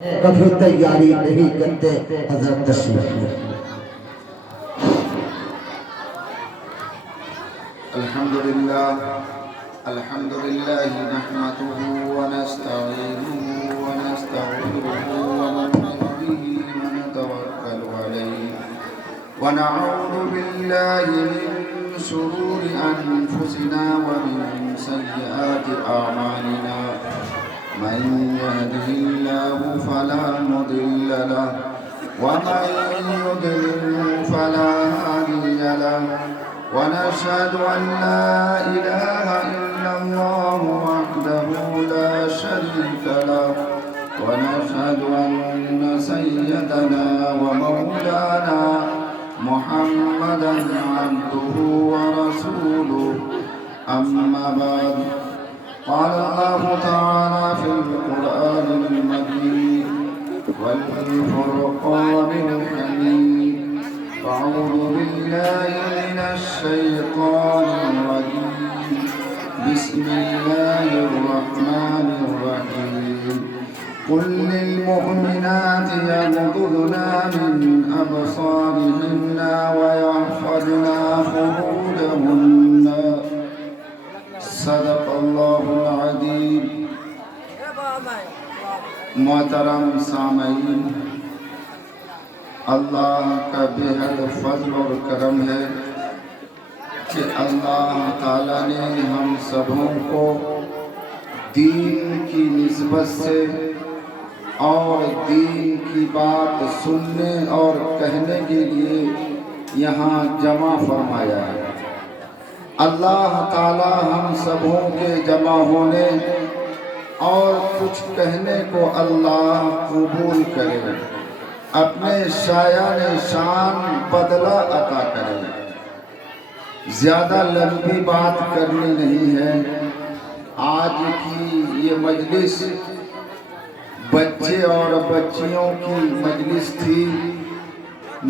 کبھی تیاری نہیں کرتے حضرت تشریف لے۔ الحمد لله نحمده ونستعينه ونستغفره ونؤمن به ونتوكل عليه ونعوذ بالله من شرور أنفسنا ومن سيئات أعمالنا من يهده الله فلا مضل له ومن يضلل فلا هادي له ونشهد أن لا إله إلا الله وحده لا شريك له ونشهد أن سيدنا ومولانا محمدا عبده ورسوله أما بعد قال الله تعالى في القرآن المجيد والفرقان الحميد أعوذ بالله من الشيطان الرجيم بسم الله الرحمن الرحيم قل للمؤمنات يغضضن من أبصارهن ويحفظن فروجهن صدق اللہ العظیم۔ محترم سامعین، اللہ کا بےحد فضل اور کرم ہے کہ اللہ تعالیٰ نے ہم سبوں کو دین کی نسبت سے اور دین کی بات سننے اور کہنے کے لیے یہاں جمع فرمایا ہے۔ اللہ تعالی ہم سبوں کے جمع ہونے اور کچھ کہنے کو اللہ قبول کرے، اپنے شایان شان بدلہ عطا کرے۔ زیادہ لمبی بات کرنی نہیں ہے۔ آج کی یہ مجلس بچے اور بچیوں کی مجلس تھی،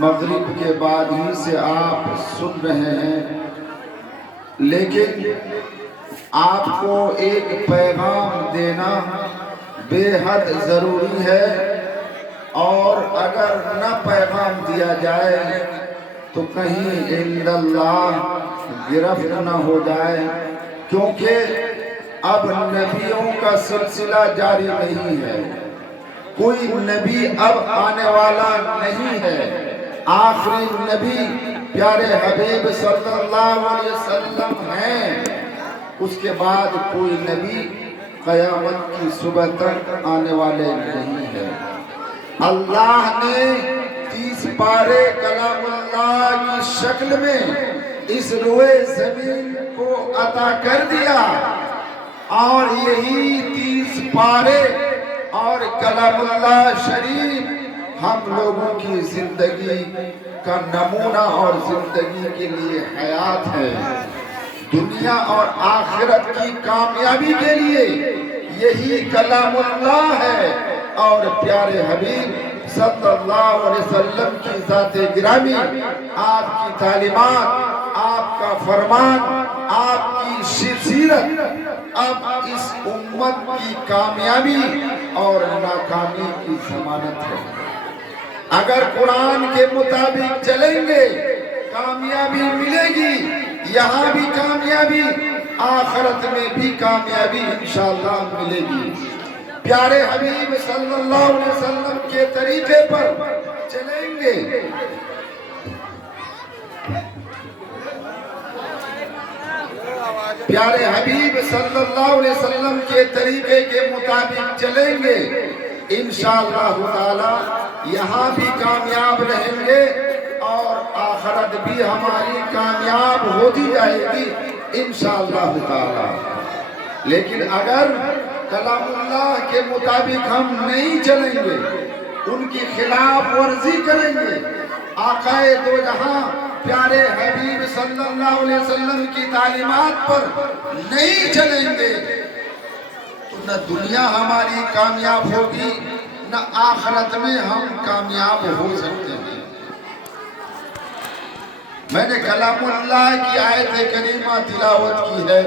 مغرب کے بعد ہی سے آپ سن رہے ہیں، لیکن آپ کو ایک پیغام دینا بے حد ضروری ہے، اور اگر نہ پیغام دیا جائے تو کہیں عند اللہ گرفت نہ ہو جائے، کیونکہ اب نبیوں کا سلسلہ جاری نہیں ہے، کوئی نبی اب آنے والا نہیں ہے۔ آخری نبی پیارے حبیب صلی اللہ علیہ وسلم ہیں، اس کے بعد کوئی نبی قیامت کی صبح تک آنے والے نہیں ہے۔ اللہ نے 30 پارے کلام اللہ کی شکل میں اس روئے زمین کو عطا کر دیا، اور یہی 30 پارے اور کلام اللہ شریف ہم لوگوں کی زندگی کا نمونہ اور زندگی کے لیے حیات ہے۔ دنیا اور آخرت کی کامیابی کے لیے یہی کلام اللہ ہے، اور پیارے حبیب صلی اللہ علیہ وسلم کی ذات گرامی، آپ کی تعلیمات، آپ کا فرمان، آپ کی سیرت اب اس امت کی کامیابی اور ناکامی کی ضمانت ہے۔ اگر قرآن کے مطابق چلیں گے کامیابی ملے گی، یہاں بھی کامیابی، آخرت میں بھی کامیابی انشاءاللہ ملے گی۔ پیارے حبیب صلی اللہ علیہ وسلم کے طریقے پر چلیں گے، پیارے حبیب صلی اللہ علیہ وسلم کے طریقے کے مطابق چلیں گے، انشاءاللہ تعالی یہاں بھی کامیاب رہیں گے، اور آخرت بھی ہماری کامیاب ہوتی جائے گی انشاءاللہ تعالی۔ لیکن اگر کلام اللہ کے مطابق ہم نہیں چلیں گے، ان کی خلاف ورزی کریں گے، آقا دو جہاں پیارے حبیب صلی اللہ علیہ وسلم کی تعلیمات پر نہیں چلیں گے، تو نہ دنیا ہماری کامیاب ہوگی، نہ آخرت میں ہم کامیاب ہو سکتے ہیں۔ میں نے کلام اللہ کی آیت کریمہ تلاوت کی ہے،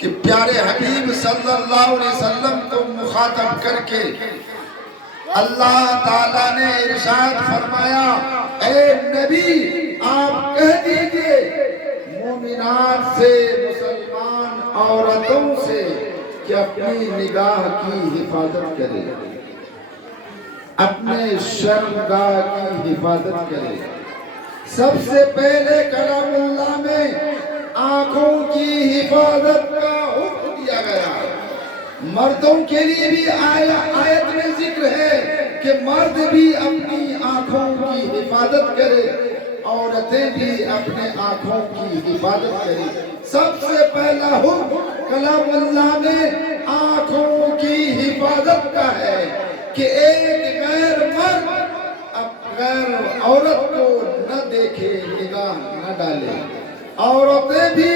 کہ پیارے حبیب صلی اللہ علیہ وسلم کو مخاطب کر کے اللہ تعالیٰ نے ارشاد فرمایا، اے نبی آپ کہہ دیجئے مومنات سے، مسلمان عورتوں سے کہ اپنی نگاہ کی حفاظت کرے، اپنے شرمگاہ کی حفاظت کرے۔ سب سے پہلے کلام اللہ میں آنکھوں کی حفاظت کا حکم دیا گیا ہے۔ مردوں کے لیے بھی آیت میں ذکر ہے کہ مرد بھی اپنی آنکھوں کی حفاظت کرے، عورتیں بھی اپنے آنکھوں کی حفاظت کرے۔ سب سے پہلا حکم کلام اللہ میں آنکھوں کی حفاظت کا ہے کہ ایک غیر مرد غیر عورت کو نہ دیکھے، نگاہ نہ ڈالے، عورتیں بھی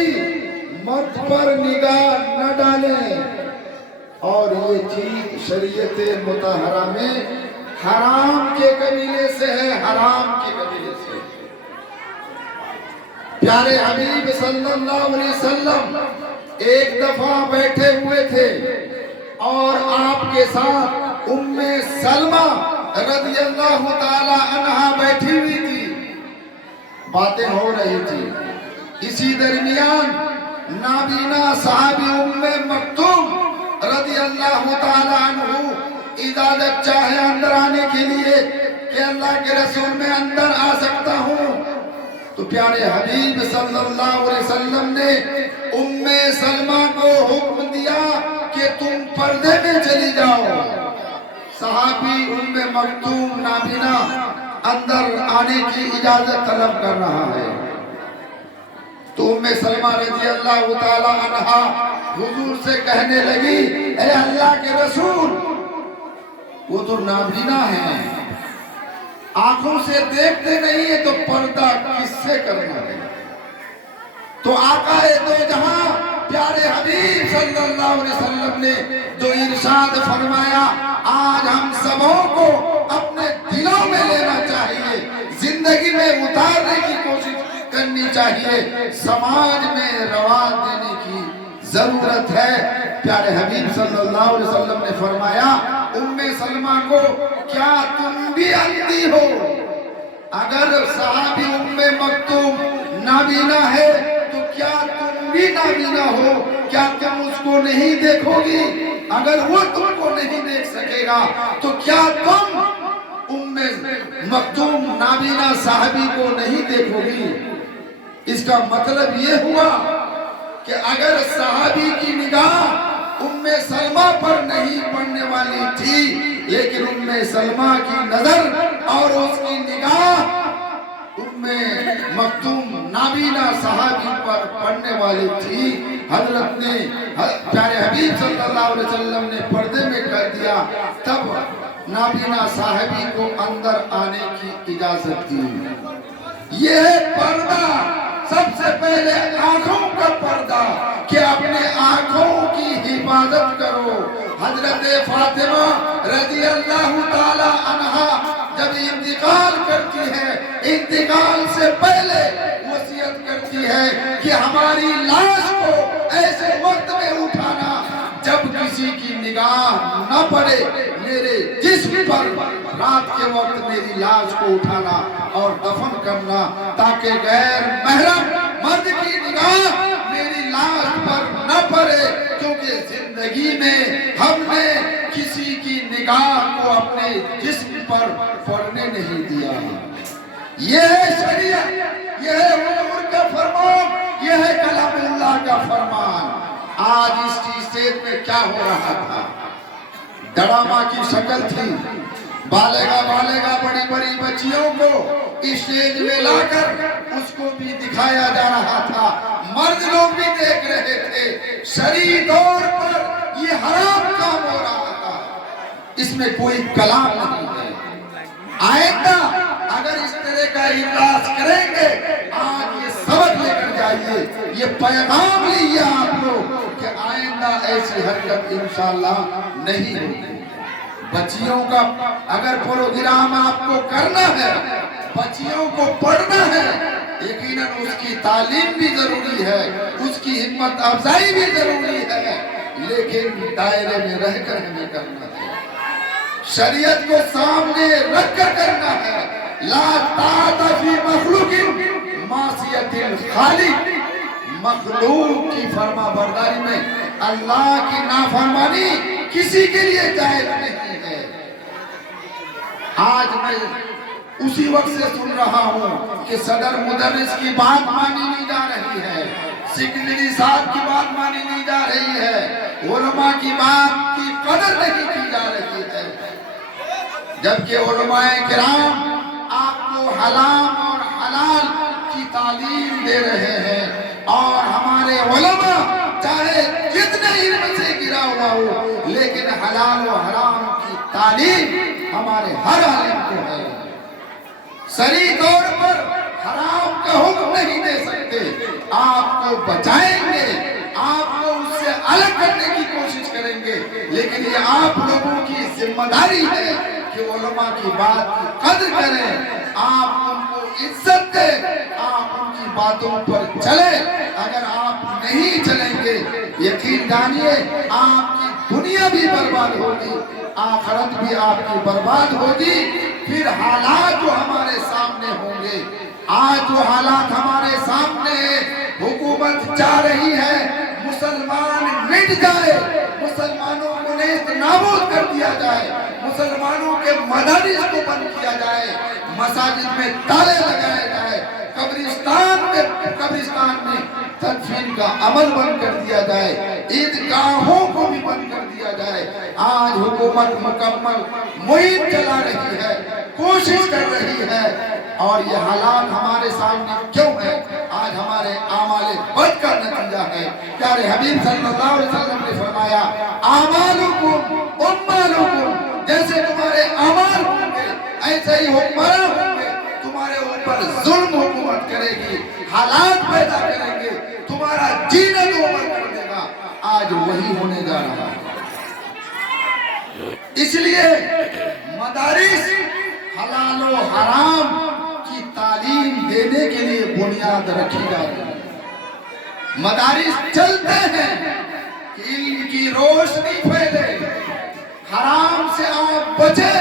مرد پر نگاہ نہ ڈالیں۔ اور یہ چیز شریعت مطہرہ میں حرام کے قبیلے سے ہے، حرام کے قبیلے سے۔ پیارے حبیب صلی اللہ علیہ وسلم ایک دفعہ بیٹھے ہوئے تھے اور آپ کے ساتھ ام سلمہ رضی اللہ تعالی عنہا بیٹھی ہوئی تھی، باتیں ہو رہی تھی۔ اسی درمیان نابینا صحابی ام مکتوم رضی اللہ تعالی عنہ اجازت چاہے اندر آنے کے لیے کہ اللہ کے رسول میں اندر آ سکتا ہوں، تو پیارے حبیب صلی اللہ علیہ وسلم نے ام سلمہ کو حکم دیا کہ تم پردے میں چلی جاؤ۔ صحابی ام مکتوم نابینا اندر آنے کی اجازت طلب کر رہا ہے، تو ام سلمہ رضی اللہ تعالی عنہا حضور سے کہنے لگی، اے اللہ کے رسول، وہ تو نابینا ہیں، آنکھوں سے دیکھتے نہیں ہے، تو پردہ کس سے کرنا ہے؟ تو آقا دو جہاں پیارے حبیب صلی اللہ علیہ وسلم نے جو ارشاد فرمایا، آج ہم سبوں کو اپنے دلوں میں لینا چاہیے، زندگی میں اتارنے کی کوشش کرنی چاہیے، سماج میں رواج دینے کی ضرورت ہے۔ پیارے حبیب صلی اللہ علیہ وسلم نے فرمایا ام سلمہ کو، کیا تم بھی اندھی ہو؟ اگر صحابی ام مکتوم نابینا ہے تو کیا تم بھی نابینا ہو؟ کیا تم اس کو نہیں دیکھو گی؟ اگر وہ تم کو نہیں دیکھ سکے گا تو کیا تم ام مکتوم نابینا صحابی کو نہیں دیکھو گی؟ اس کا مطلب یہ ہوا کہ اگر صحابی کی نگاہ ام سلمہ پر نہیں پڑنے والی تھی، لیکن ام سلمہ کی نظر اور اس کی نگاہ ام مکتوم نابینا صحابی پر پڑنے والی تھی، حضرت نے پیارے حبیب صلی اللہ علیہ وسلم نے پردے میں کر دیا، تب نابینا صحابی کو اندر آنے کی اجازت دی۔ یہ ہے پردہ، سب سے پہلے آنکھوں کا پردہ کہ اپنے آنکھوں کی حفاظت کرو۔ حضرت فاطمہ رضی اللہ تعالی عنہا جب انتقال کرتی ہے، انتقال سے پہلے وصیت کرتی ہے کہ ہماری لاش کو ایسے وقت میں اٹھانا جب کسی کی نگاہ نہ پڑے میرے جسم پر، رات کے وقت میری لاش کو اٹھانا اور دفن کرنا تاکہ غیر محرم مرد کی نگاہ میری لاش پر نہ پڑے، کیونکہ زندگی میں ہم نے کسی کی نگاہ کو اپنے جسم پر پڑنے نہیں دیا۔ یہ ہے شریعت، یہ ہے حضور کا فرمان، یہ ہے کلام اللہ کا فرمان۔ آج اس اسٹیج میں کیا ہو رہا تھا؟ ڈرامہ کی شکل تھی، بالغہ بڑی بڑی بچیوں کو اسٹیج میں لا کر اس کو بھی دکھایا جا رہا تھا، مرد لوگ بھی دیکھ رہے تھے، شرعی طور پر یہ حرام کام ہو رہا تھا، اس میں کوئی کلام نہیں ہے۔ آئندہ اگر اس طرح کا اجلاس کریں گے، آج یہ سبق لے کر جائیے، یہ پیغام لیے آپ لوگ کہ آئندہ ایسی حرکت انشاءاللہ نہیں ہوگی۔ بچیوں کا اگر پروگرام آپ کو کرنا ہے، بچیوں کو پڑھنا ہے، یقیناً اس کی تعلیم بھی ضروری ہے، اس کی ہمت افزائی بھی ضروری ہے، لیکن دائرے میں رہ کر ہمیں کرنا ہے، شریعت کو سامنے رکھ کر کرنا ہے۔ لا طاعت فی مخلوق معصیت الخالق، مخلوق کی فرما برداری میں اللہ کی نافرمانی کسی کے لیے جائز نہیں ہے۔ آج میں اسی وقت سے سن رہا ہوں کہ صدر مدرس کی بات مانی نہیں جا رہی ہے، سیکرٹری صاحب کی بات مانی نہیں جا رہی ہے، علماء کی بات کی قدر نہیں کی جا رہی ہے، جبکہ علماء کرام آپ کو حرام اور حلال کی تعلیم دے رہے ہیں، اور ہمارے علماء چاہے جتنے علم سے گرا ہوا ہو لیکن حلال و حرام کی تعلیم ہمارے ہر عالم کو ہے۔ صریح طور پر حرام کا حکم نہیں دے سکتے، آپ کو بچائیں گے، آپ کو اس سے الگ کرنے کی کوشش کریں گے، لیکن یہ آپ لوگوں کی ذمہ داری ہے کہ علماء کی بات کی قدر کریں، آپ ان کو عزت دیں، آپ ان کی باتوں پر چلیں۔ اگر آپ نہیں چلیں گے یقین جانیے آپ کی دنیا بھی برباد ہوگی، آخرت بھی آپ کی برباد ہوگی۔ پھر حالات جو ہمارے سامنے ہوں گے، آج جو حالات ہمارے سامنے حکومت چاہ رہی ہے مسلمان مٹ جائے، مسلمانوں کو نیست نابود کر دیا جائے، مسلمانوں کے مدارس کو بند کیا جائے، مساجد میں تالے لگائے جائے، قبرستان میں تدفین کا عمل بند کر دیا جائے، عیدگاہوں کو بھی بند کر دیا جائے۔ آج حکومت مکمل مہم چلا رہی ہے، کوشش کر رہی ہے، اور یہ حالات ہمارے سامنے کیوں ہے؟ آج ہمارے اعمال بد کا نتیجہ ہے۔ پیارے حبیب صلی اللہ علیہ وسلم نے فرمایا اعمالکم اموالکم، جیسے تمہارے اعمال ہوں گے ایسے ہی حکمراں ہوں گے، تمہارے اوپر ظلم حکومت کرے گی، حالات پیدا کریں گے، تمہارا جینا دوبر کر دے گا۔ آج وہی ہونے جا رہا ہے، اس لیے مدارس حلال و حرام کی تعلیم دینے کے لیے بنیاد رکھی جاتی ہے۔ مدارس چلتے ہیں کہ علم کی روشنی پھیلے، حرام سے آپ بچیں،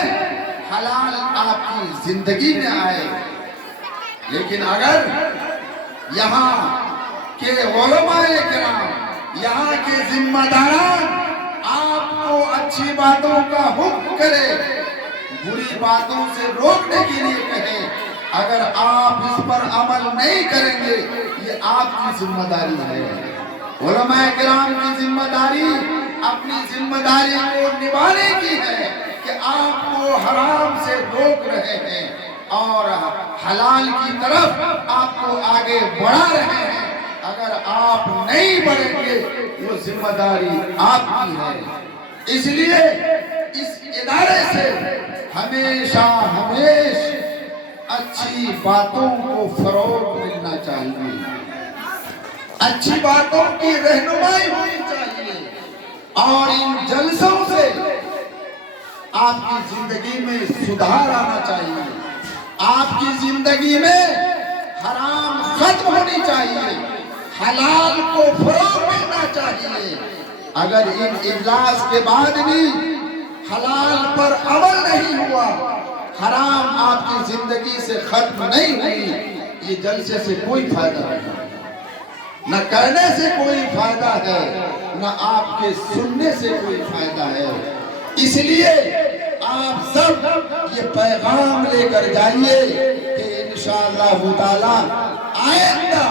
حلال آپ کی زندگی میں آئے۔ لیکن اگر یہاں کے علماء کرام، یہاں کے ذمہ داران آپ کو اچھی باتوں کا حکم کرے، بری باتوں سے روکنے کے لیے کہیں، اگر آپ اس پر عمل نہیں کریں گے یہ آپ کی ذمہ داری ہے۔ علماء کرام کی ذمہ داری اپنی ذمہ داری کو نبھانے کی ہے کہ آپ کو حرام سے روک رہے ہیں اور حلال کی طرف آپ کو آگے بڑھا رہے ہیں۔ اگر آپ نہیں بڑھیں گے وہ ذمہ داری آپ کی ہے۔ اس لیے اس ادارے سے ہمیشہ اچھی باتوں کو فروغ ملنا چاہیے، اچھی باتوں کی رہنمائی ہونی چاہیے، اور ان جلسوں سے آپ کی زندگی میں سدھار آنا چاہیے، آپ کی زندگی میں حرام ختم ہونی چاہیے، حلال کو فروغ ملنا چاہیے۔ اگر ان اجلاس کے بعد بھی حلال پر عمل نہیں ہوا، حرام آپ کی زندگی سے ختم نہیں ہوئی، یہ جلسے سے کوئی فائدہ نہیں، نہ کہنے سے کوئی فائدہ ہے، نہ آپ کے سننے سے کوئی فائدہ ہے۔ اس لیے آپ سب یہ پیغام لے کر جائیے کہ انشاءاللہ تعالی آئندہ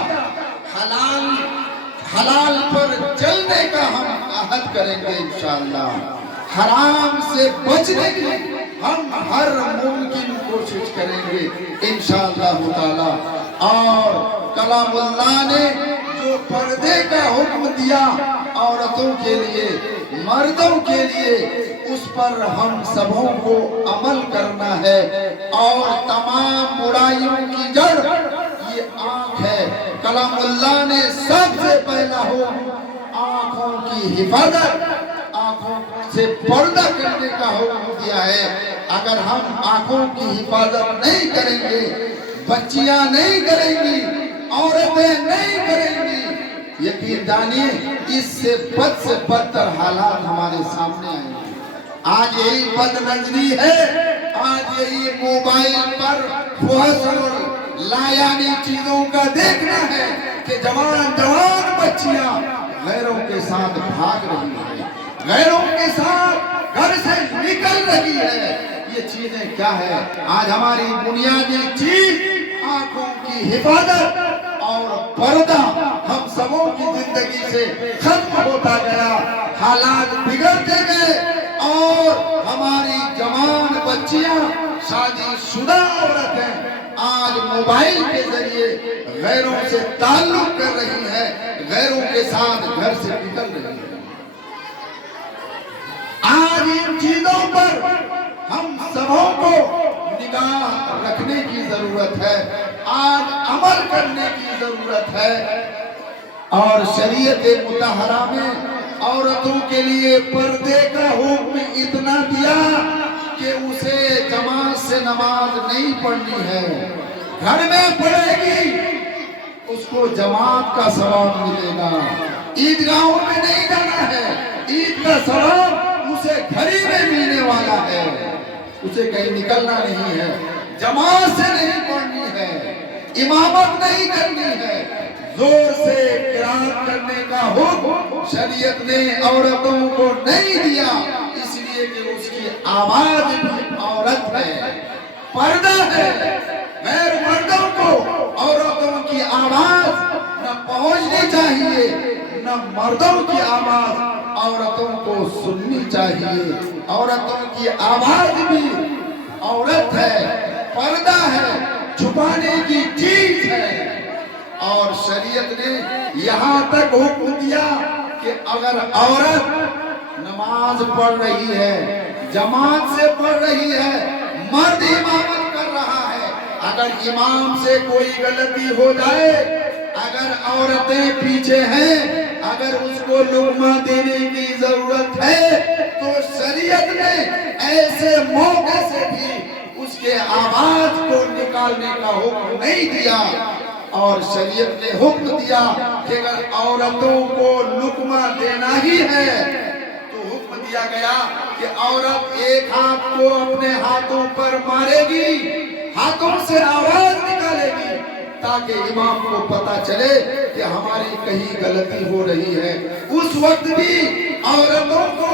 حلال پر چلنے کا ہم عہد کریں گے انشاءاللہ، حرام سے بچنے کی ہم ہر ممکن کوشش کریں گے انشاءاللہ تعالی۔ اور کلام اللہ نے جو پردے کا حکم دیا عورتوں کے لیے، مردوں کے لیے، اس پر ہم سبوں کو عمل کرنا ہے، اور تمام برائیوں کی جڑ یہ آنکھ ہے۔ کلام اللہ نے سب سے پہلا حکم آنکھوں کی حفاظت، آنکھوں سے پردہ کرنے کا حکم دیا ہے۔ اگر ہم آنکھوں کی حفاظت نہیں کریں گے، بچیاں نہیں کریں گی، عورتیں نہیں کریں گی، یقین جانیے اس سے بدتر حالات ہمارے سامنے آئے ہیں۔ آج یہی بد نظری ہے، آج یہی موبائل پر فحش اور لایانی چیزوں کا دیکھنا ہے کہ جوان بچیاں غیروں کے ساتھ بھاگ رہی ہیں، غیروں کے ساتھ گھر سے نکل رہی ہے۔ یہ چیزیں کیا ہے؟ آج ہماری بنیادی چیز آنکھوں کی حفاظت اور پردہ ہم سبوں کی زندگی سے ختم ہوتا گیا، حالات بگڑتے گئے اور ہماری جوان بچیاں شادی شدہ عورتیں آج موبائل کے ذریعے غیروں سے تعلق کر رہی ہے، غیروں کے ساتھ گھر سے نکل رہی ہے۔ آج ان چیزوں پر ہم سبوں کو نگاہ رکھنے کی ضرورت ہے، آج عمل کرنے کی ضرورت ہے۔ اور شریعت مطہرہ میں عورتوں کے لیے پردے کا حکم اتنا دیا کہ اسے جماعت سے نماز نہیں پڑھنی ہے، گھر میں پڑھے گی اس کو جماعت کا ثواب ملے گا، عیدگاہوں میں نہیں جانا ہے، عید کا ثواب اسے گھر ہی میں ملنے والا ہے، اسے کہیں نکلنا نہیں ہے، جماعت سے نہیں پڑھنی ہے، امامت نہیں کرنی ہے۔ زور سے قرات کرنے کا حکم شریعت نے عورتوں کو نہیں دیا، اس لیے کہ اس کی آواز بھی عورت ہے، پردہ ہے۔ غیر مردوں کو عورتوں کی آواز نہ پہنچنی چاہیے، نہ مردوں کی آواز عورتوں کو سننی چاہیے۔ عورتوں کی آواز بھی عورت ہے، پردہ ہے، چھپانے کی چیز ہے۔ اور شریعت نے یہاں تک حکم دیا کہ اگر عورت نماز پڑھ رہی ہے، جماعت سے پڑھ رہی ہے، مرد امامت کر رہا ہے، اگر امام سے کوئی غلطی ہو جائے، اگر عورتیں پیچھے ہیں، اگر اس کو لقمہ دینے کی ضرورت ہے تو شریعت نے ایسے موقع سے بھی اس کے آواز کو نکالنے کا حکم نہیں دیا۔ اور شریعت نے حکم دیا کہ اگر عورتوں کو لقمہ دینا ہی ہے تو حکم دیا گیا کہ عورت ایک ہاتھ کو اپنے ہاتھوں پر مارے گی، ہاتھوں سے آواز نکالے گی تاکہ امام کو پتا چلے کہ ہماری کہیں غلطی ہو رہی ہے۔ اس وقت بھی عورتوں کو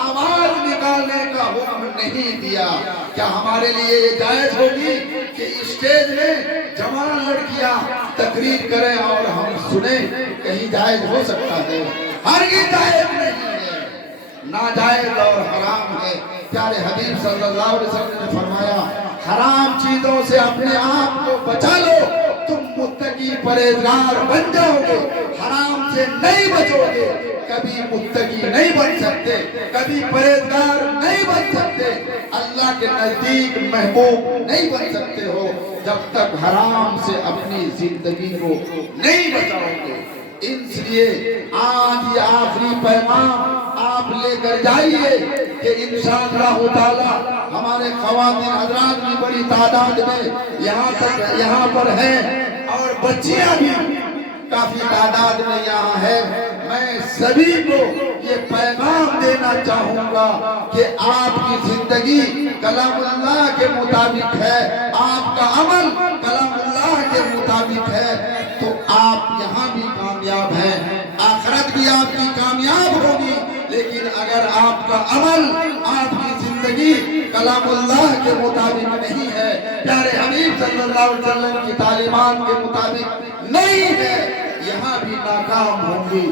آواز نکالنے کا حکم نہیں دیا۔ کیا ہمارے لیے یہ جائز ہوگی کہ اسٹیج میں جوان لڑکیاں تقریر کریں اور ہم سنیں؟ کہیں جائز ہو سکتا ہے؟ ہرگز جائز نہیں ہے، ناجائز اور حرام ہے۔ پیارے حبیب صلی اللہ علیہ وسلم نے فرمایا حرام چیزوں سے اپنے آپ کو بچا لو، تم متقی پرہیزگار بن جاؤ گے۔ حرام سے نہیں بچو گے کبھی متقی نہیں بن سکتے، کبھی پرہیزگار نہیں بن سکتے، اللہ کے نزدیک محبوب نہیں بن سکتے ہو جب تک حرام سے اپنی زندگی کو نہیں بچاؤ گے۔ اس لیے آج یہ آخری پیغام آپ لے کر جائیے کہ انشاءاللہ تعالی ہمارے خواتین حضرات بھی بڑی تعداد میں یہاں پر ہیں اور بچیاں بھی کافی تعداد میں یہاں ہے۔ میں سبھی کو یہ پیغام دینا چاہوں گا کہ آپ کی زندگی کلام اللہ کے مطابق ہے، آپ کا عمل کلام اللہ کے مطابق ہے تو آپ یہاں بھی کامیاب ہیں، آخرت بھی آپ کی کامیاب ہوگی۔ لیکن اگر آپ کا عمل، آپ کی زندگی کلام اللہ کے مطابق نہیں ہے، پیارے حبیب صلی اللہ علیہ وسلم کی تعلیمات کے مطابق نہیں ہے، یہاں بھی ناکام ہوں گی،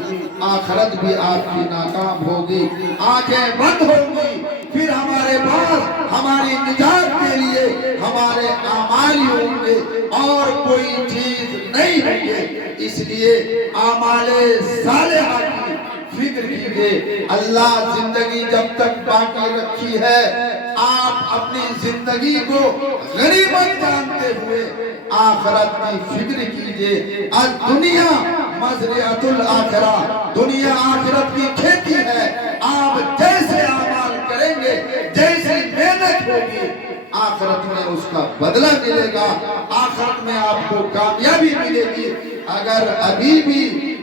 آخرت بھی آپ کی ناکام ہوگی، آنکھیں بند ہوں گی۔ پھر ہمارے پاس ہماری نجات کے لیے ہمارے اعمال ہی ہوں گے اور کوئی چیز نہیں ہوں گے۔ اس لیے اعمال صالحہ کی فکر کیجئے۔ اللہ زندگی جب تک باقی رکھی ہے، آپ اپنی زندگی کو غنیمت جانتے ہوئے آخرت کی فکر کیجئے۔ دنیا مزرعۃ الآخرہ، دنیا آخرت کی کھیتی ہے۔ آپ جیسے اعمال کریں گے، جیسی محنت ہوگی، آخرت میں اس کا بدلہ ملے گا، آخرت میں آپ کو کامیابی ملے گی۔ اگر ابھی بھی